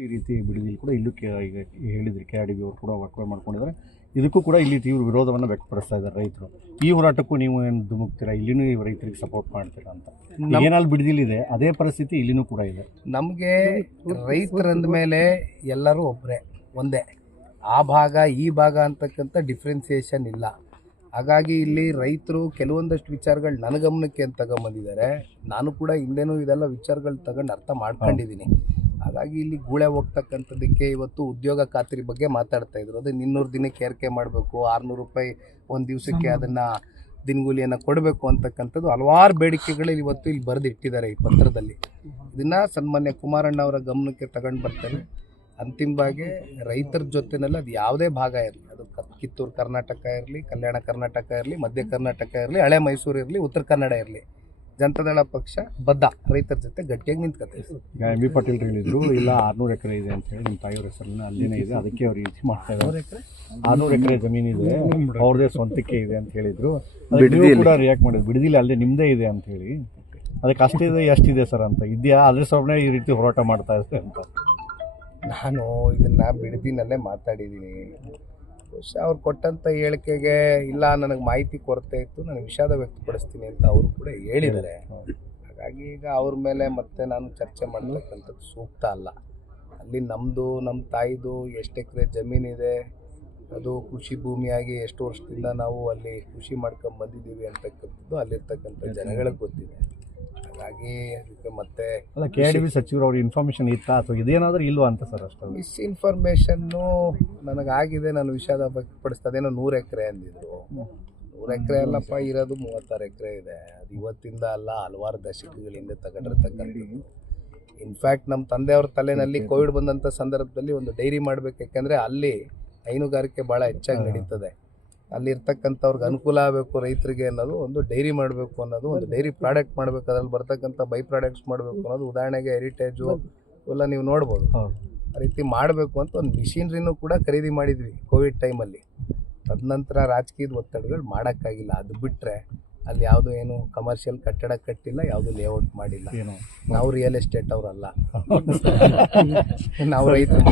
ಈ ರೀತಿ ಬಿಡದಿಲಿ ಕೂಡ ಇಲ್ಲೂ ಈಗ ಹೇಳಿದ್ರಿ KRDB ಅವರು ಕೂಡ ವರ್ಕ್ ಮಾಡ್ಕೊಂಡಿದ್ದಾರೆ. ಇದಕ್ಕೂ ಕೂಡ ಇಲ್ಲಿ ತೀವ್ರ ವಿರೋಧವನ್ನು ವ್ಯಕ್ತಪಡಿಸ್ತಾ ಇದ್ದಾರೆ ರೈತರು. ಈ ಹೋರಾಟಕ್ಕೂ ನೀವು ಏನು ಧುಮುಕ್ತೀರಾ? ಇಲ್ಲಿನೂ ಈ ರೈತರಿಗೆ ಸಪೋರ್ಟ್ ಮಾಡ್ತೀರಾ ಅಂತ? ಏನಲ್ಲಿ ಬಿಡದಿಲಿದೆ ಅದೇ ಪರಿಸ್ಥಿತಿ ಇಲ್ಲಿನೂ ಕೂಡ ಇದೆ. ನಮಗೆ ರೈತರಂದ ಮೇಲೆ ಎಲ್ಲರೂ ಒಬ್ಬರೇ, ಒಂದೇ. ಆ ಭಾಗ ಈ ಭಾಗ ಅಂತಕ್ಕಂಥ ಡಿಫ್ರೆನ್ಸಿಯೇಷನ್ ಇಲ್ಲ. ಹಾಗಾಗಿ ಇಲ್ಲಿ ರೈತರು ಕೆಲವೊಂದಷ್ಟು ವಿಚಾರಗಳು ನನ್ನ ಗಮನಕ್ಕೆ ಅಂತ ತಗೊಂಬಂದಿದ್ದಾರೆ. ನಾನು ಕೂಡ ಹಿಂದೆನೂ ಇದೆಲ್ಲ ವಿಚಾರಗಳು ತಗೊಂಡು ಅರ್ಥ ಮಾಡ್ಕೊಂಡಿದ್ದೀನಿ. ಹಾಗಾಗಿ ಇಲ್ಲಿ ಗೂಳೆ ಹೋಗ್ತಕ್ಕಂಥದ್ದಕ್ಕೆ ಇವತ್ತು ಉದ್ಯೋಗ ಖಾತ್ರಿ ಬಗ್ಗೆ ಮಾತಾಡ್ತಾ ಇದ್ರು. ಅದು 200 ದಿನಕ್ಕೆ ಏರಿಕೆ ಮಾಡಬೇಕು, 600 ರೂಪಾಯಿ ಒಂದು ದಿವಸಕ್ಕೆ ಅದನ್ನು ದಿನಗೂಲಿಯನ್ನು ಕೊಡಬೇಕು ಅಂತಕ್ಕಂಥದ್ದು ಹಲವಾರು ಬೇಡಿಕೆಗಳು ಇವತ್ತು ಇಲ್ಲಿ ಬರೆದಿಟ್ಟಿದ್ದಾರೆ ಈ ಪತ್ರದಲ್ಲಿ. ಇದನ್ನು ಸನ್ಮಾನ್ಯ ಕುಮಾರಣ್ಣ ಅವರ ಗಮನಕ್ಕೆ ತಗೊಂಡು ಬರ್ತಾರೆ. ಅಂತಿಮವಾಗಿ ರೈತರ ಜೊತೆನಲ್ಲಿ ಅದು ಯಾವುದೇ ಭಾಗ ಇರಲಿ, ಅದು ಕಿತ್ತೂರು ಕರ್ನಾಟಕ ಇರಲಿ, ಕಲ್ಯಾಣ ಕರ್ನಾಟಕ ಇರಲಿ, ಮಧ್ಯ ಕರ್ನಾಟಕ ಇರಲಿ, ಹಳೆ ಮೈಸೂರು ಇರಲಿ, ಉತ್ತರ ಕನ್ನಡ ಇರಲಿ, ಜನತಾದಳ ಪಕ್ಷ ಬದ್ಧ ರೈತರ ಜೊತೆ ಗಟ್ಟಿಯಾಗಿ ನಿಂತ್ಕೊತೀವಿ. ಈಗ MB ಪಾಟೀಲ್ ಹೇಳಿದ್ರು ಇಲ್ಲ 600 ಎಕರೆ ಇದೆ ಅಂತ ಹೇಳಿ, ನಿಮ್ಮ ತಾಯಿಯವ್ರ ಹೆಸರನ್ನ ಅಲ್ಲಿನೇ ಇದೆ, ಅದಕ್ಕೆ ಅವ್ರು ರೀತಿ ಮಾಡ್ತಾ ಇದ್ದಾರೆ. 600 ಎಕರೆ ಜಮೀನಿದೆ, ಅವ್ರದೇ ಸ್ವಂತಕ್ಕೆ ಇದೆ ಅಂತ ಹೇಳಿದ್ರು. ನೀವು ಕೂಡ ರಿಯಾಕ್ಟ್ ಮಾಡಿದ್ರು, ಬಿಡದಿಲ್ಲ ಅಲ್ಲೇ ನಿಮ್ಮದೇ ಇದೆ ಅಂತ ಹೇಳಿ. ಅದಕ್ಕೆ ಅಷ್ಟಿದೆ ಎಷ್ಟಿದೆ ಸರ್ ಅಂತ ಇದೆಯಾ? ಅದ್ರ ಸೊನ್ನೆ ಈ ರೀತಿ ಹೋರಾಟ ಮಾಡ್ತಾ ಇದ್ದಾರೆ ಅಂತ ನಾನು ಇದನ್ನು ಬಿಡದಿನಲ್ಲೇ ಮಾತಾಡಿದ್ದೀನಿ. ಬಹುಶಃ ಅವ್ರು ಕೊಟ್ಟಂಥ ಹೇಳಿಕೆಗೆ ಇಲ್ಲ ನನಗೆ ಮಾಹಿತಿ ಕೊರತೆ ಇತ್ತು, ನನಗೆ ವಿಷಾದ ವ್ಯಕ್ತಪಡಿಸ್ತೀನಿ ಅಂತ ಅವರು ಕೂಡ ಹೇಳಿದ್ದಾರೆ. ಹಾಗಾಗಿ ಈಗ ಅವ್ರ ಮೇಲೆ ಮತ್ತೆ ನಾನು ಚರ್ಚೆ ಮಾಡತಕ್ಕಂಥದ್ದು ಸೂಕ್ತ ಅಲ್ಲ. ಅಲ್ಲಿ ನಮ್ಮದು ನಮ್ಮ ತಾಯಿದು ಎಷ್ಟು ಎಕರೆ ಜಮೀನಿದೆ, ಅದು ಕೃಷಿ ಭೂಮಿಯಾಗಿ ಎಷ್ಟು ವರ್ಷದಿಂದ ನಾವು ಅಲ್ಲಿ ಕೃಷಿ ಮಾಡ್ಕೊಂಡು ಬಂದಿದ್ದೀವಿ ಅಂತಕ್ಕಂಥದ್ದು ಅಲ್ಲಿರ್ತಕ್ಕಂಥ ಜನಗಳಿಗೆ ಗೊತ್ತಿದೆ. ಹಾಗಾಗಿ ಅದಕ್ಕೆ ಮತ್ತೆ ಅಲ್ಲ KRDB ಸಚಿವರು ಅವ್ರ ಇನ್ಫಾರ್ಮೇಷನ್ ಇತ್ತಾ ಅಥವಾ ಇದೇನಾದರೂ ಇಲ್ವಾ ಅಂತ ಸರ್? ಅಷ್ಟು ಮಿಸ್ಇನ್ಫಾರ್ಮೇಷನ್ನು ನನಗಾಗಿದೆ. ನಾನು ವಿಷಾದ ವ್ಯಕ್ತಪಡಿಸ್ತದೇನೋ 100 ಎಕರೆ ಅಂದಿದ್ರು. 100 ಎಕರೆ ಅಲ್ಲಪ್ಪ, ಇರೋದು 36 ಎಕರೆ ಇದೆ. ಅದು ಇವತ್ತಿಂದ ಅಲ್ಲ, ಹಲವಾರು ದಶಕಗಳಿಂದ ತಗೊಂಡಿರ್ತಕ್ಕಂಥದ್ದು. ಇನ್ಫ್ಯಾಕ್ಟ್ ನಮ್ಮ ತಂದೆಯವ್ರ ತಲೆಯಲ್ಲಿ ಕೋವಿಡ್ ಬಂದಂಥ ಸಂದರ್ಭದಲ್ಲಿ ಒಂದು ಡೈರಿ ಮಾಡಬೇಕು, ಯಾಕೆಂದರೆ ಅಲ್ಲಿ ಹೈನುಗಾರಿಕೆ ಭಾಳ ಹೆಚ್ಚಾಗಿ ನಡೀತದೆ. ಅಲ್ಲಿ ಇರ್ತಕ್ಕಂಥವ್ರಿಗೆ ಅನುಕೂಲ ಆಗಬೇಕು ರೈತರಿಗೆ ಅನ್ನೋದು, ಒಂದು ಡೈರಿ ಮಾಡಬೇಕು ಅನ್ನೋದು, ಒಂದು ಡೈರಿ ಪ್ರಾಡಕ್ಟ್ ಮಾಡಬೇಕು, ಅದರಲ್ಲಿ ಬರ್ತಕ್ಕಂಥ ಬೈ ಪ್ರಾಡಕ್ಟ್ಸ್ ಮಾಡಬೇಕು ಅನ್ನೋದು. ಉದಾಹರಣೆಗೆ ಹೆರಿಟೇಜು ಎಲ್ಲ ನೀವು ನೋಡ್ಬೋದು. ಆ ರೀತಿ ಮಾಡಬೇಕು ಅಂತ ಒಂದು ಮಿಷಿನ್ರಿನೂ ಕೂಡ ಖರೀದಿ ಮಾಡಿದ್ವಿ ಕೋವಿಡ್ ಟೈಮಲ್ಲಿ. ತದನಂತರ ರಾಜಕೀಯದ ಒತ್ತಡಗಳು ಮಾಡೋಕ್ಕಾಗಿಲ್ಲ. ಅದು ಬಿಟ್ಟರೆ ಅಲ್ಲಿ ಯಾವುದೂ ಏನು ಕಮರ್ಷಿಯಲ್ ಕಟ್ಟಡ ಕಟ್ಟಿಲ್ಲ, ಯಾವುದೂ ಲೇಔಟ್ ಮಾಡಿಲ್ಲ. ನಾವು ರಿಯಲ್ ಎಸ್ಟೇಟ್ ಅವರಲ್ಲ, ನಾವು ರೈತರು.